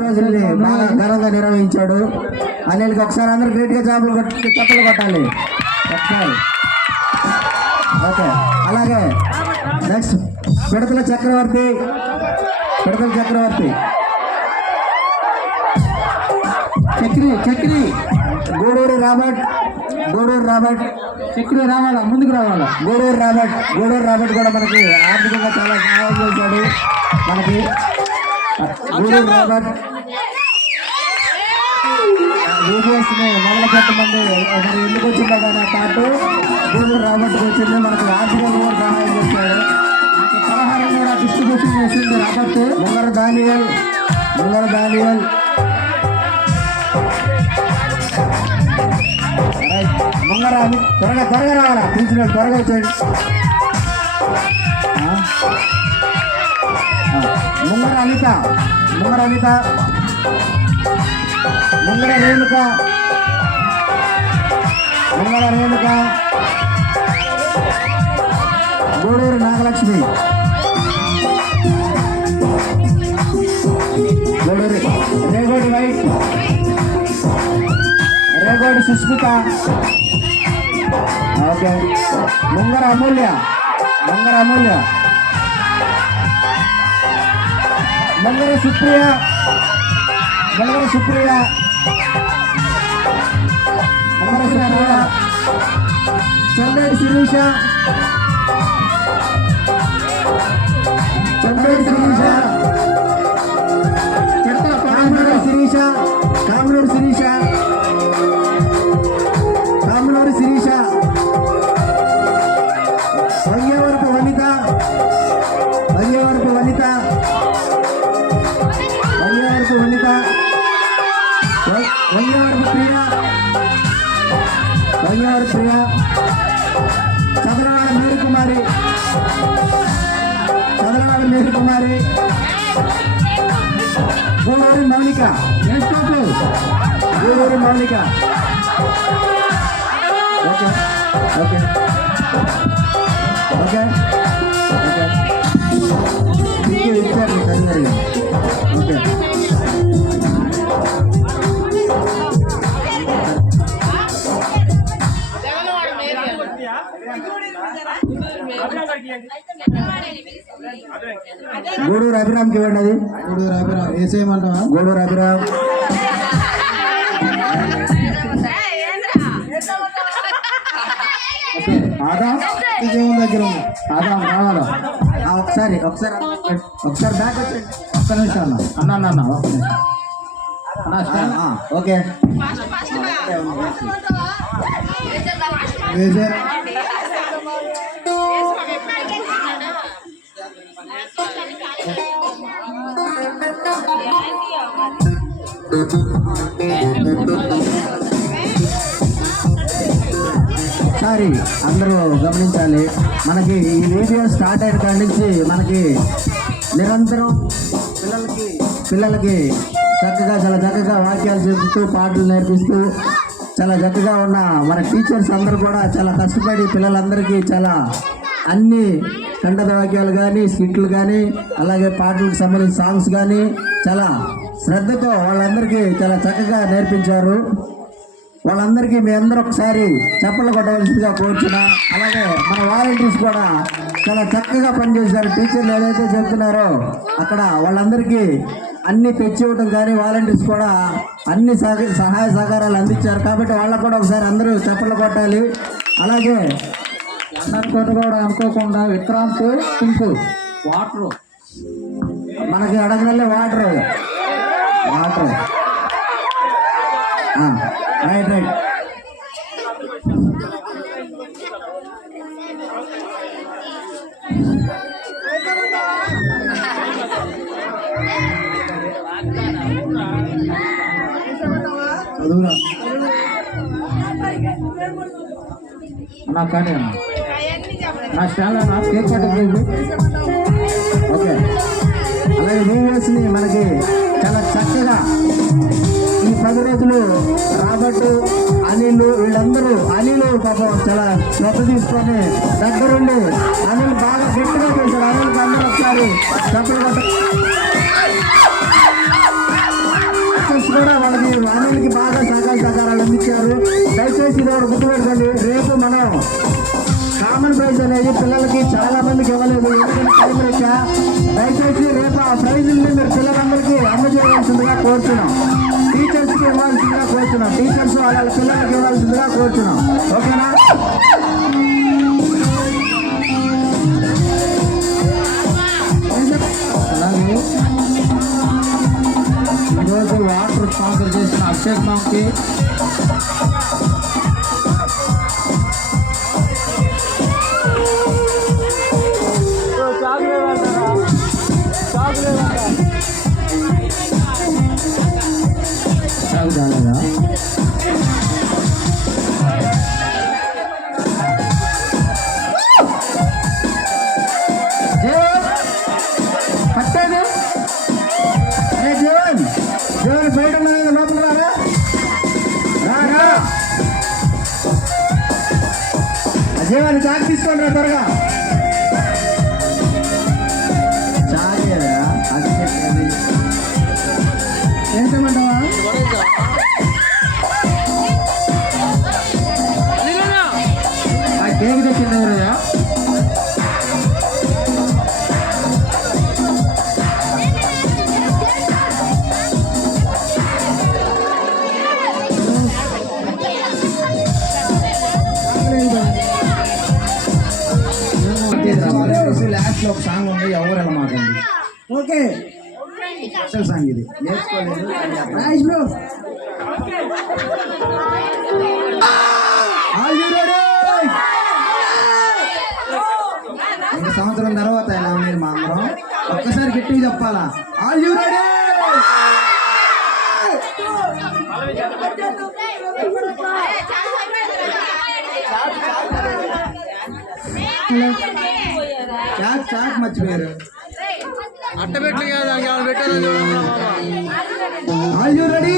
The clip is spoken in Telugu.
రోజుల్ని బాగా ఘనంగా నిర్వహించాడు. అనిల్కి ఒకసారి అందరు గ్రేట్గా జాబులు కొట్టి చప్పలు కొట్టాలి. ఒకసారి. ఓకే. అలాగే next Pidathala Chakravarthi. Pidathala Chakravarthi. Chakri Chakri. Gudur Robert Gudur Robert. Chakri రావాలా? ముందుకు రావాలా? గూడూరు రాబర్ట్ గూడూరు రాబర్ట్ కూడా మనకి ఆర్థికంగా చాలా సహాయం చేశాడు. మనకి గూడూరు రాబర్ట్ వీడియోస్ ఎందుకు వచ్చిందో కానీ పాటు. గూగుల్ రాబర్ట్కి వచ్చింది. మనకు ఆర్థికంగా కూడా సహాయం చేశాడు పలహారం కూడా డిస్ట్రిబ్యూషన్ చేసింది Robert Mungara Daniel Mungara Daniel Mungara త్వరగా త్వరగా రావాలా? పిలిచిన త్వరగా వచ్చేయండి. Mungara Anitha Mungara Anitha Mungara Renuka Mungara Renuka Gudur Nagalakshmi Gudur Regodi white Regodi Susmitha okay Mungara Amulya Mungara Amulya Nangere Supriya Nangere Supriya Nangere Supriya Chandra Sirisha Chandra Sirisha Chanta Kamlur Sirisha Kamlur Sirisha Kamlur Sirisha Guduri Mounika Guduri Mounika okay okay okay okay మీకు ఇచ్చారు చదివారు ఓకే గూడూరు అభిరామ్కి ఇవ్వండి అది. గూడూరు అభిరామ్. వేసేయమంటావా గూడూరు అభిరామ్. ఆదా? విజయవాడ దగ్గర ఆదా రావాలా? ఆ, ఒకసారి ఒకసారి ఒకసారి బ్యాక్ వచ్చేయండి ఒక్క నిమిషం అన్న. అన్న అన్న అన్న. ఆ, ఓకే. వేసే సారీ అందరూ గమనించాలి. మనకి ఈ వీడియో స్టార్ట్ అయిన కాడి నుంచి మనకి నిరంతరం పిల్లలకి పిల్లలకి చక్కగా చాలా చక్కగా వాక్యాలు చెబుతూ పాటలు నేర్పిస్తూ చాలా చక్కగా ఉన్న మన టీచర్స్ అందరూ కూడా చాలా కష్టపడి పిల్లలందరికీ చాలా అన్ని కంఠదవాక్యాలు కానీ స్కిట్లు కానీ అలాగే పాటలకు సంబంధించిన సాంగ్స్ కానీ చాలా శ్రద్ధతో వాళ్ళందరికీ చాలా చక్కగా నేర్పించారు. వాళ్ళందరికీ మీ అందరూ ఒకసారి చప్పట్లు కొట్టవలసిందిగా కోరుచున్నా. అలాగే మన వాలంటీర్స్ కూడా చాలా చక్కగా పనిచేశారు. టీచర్లు ఏదైతే చెప్తున్నారో అక్కడ వాళ్ళందరికీ అన్ని తెచ్చి ఇవ్వడం కానీ వాలంటీర్స్ కూడా అన్ని సహ- సహాయ సహకారాలు అందించారు. కాబట్టి వాళ్ళకు కూడా ఒకసారి అందరూ చప్పట్లు కొట్టాలి. అలాగే అందరితో కూడా అనుకోకుండా విక్రాంత్ సింపు. వాటర్. మనకి అడగలే వాటర్. వాటర్. Right right. అదూరా. నా కానీ అన్న. నా స్టాండ్ అన్న కేక్ పట్టుకోండి ఓకే. అలాగే వీడియోస్ని మనకి చాలా చక్కగా ఈ పది రోజులు రాబర్ట్ అనిల్ వీళ్ళందరూ అనిల్ పాపం చాలా శ్రద్ధ తీసుకొని దగ్గరుండి అనిల్ బాగా గట్టిగా చేశారు. అనిల్ అందరూ ఒకసారి చప్పలు కొట్ట మనకి అనిల్కి ప్రైజ్ అనేది పిల్లలకి చాలా మందికి ఇవ్వలేదు. టైం రేఖ దయచేసి రేపు ఆ ప్రైజుల్ని మీరు పిల్లలందరికీ అందజేయవలసిందిగా కోరుతున్నాం టీచర్స్కి ఇవ్వాల్సిందిగా కోరుతున్నాం టీచర్స్ వాళ్ళ పిల్లలకి ఇవ్వాల్సిందిగా కోరుతున్నాం ఓకేనా? ఈరోజు వాటర్ స్పాన్సర్ చేసిన అక్షయ్ స్వామికి జీవన్ చాక్ తీసుకోండి రా త్వరగా ఆ కేక్ తెచ్చింది ఎవరయ్యా లాస్ట్లో ఒక సాంగ్ ఉంది ఎవరు ఎలా మాకండి ఓకే. స్పెషల్ సాంగ్ ఇది. నేర్చుకోలేదు. బ్రో? ఒక సంవత్సరం తర్వాత ఎలా ఉంది మా అందరం? ఒక్కసారి గట్టిగా చెప్పాలా? ఆల్ యూ రెడీ మర్చిపోయారు. అట్ట పెట్టి కదా పెట్టారు రెడీ?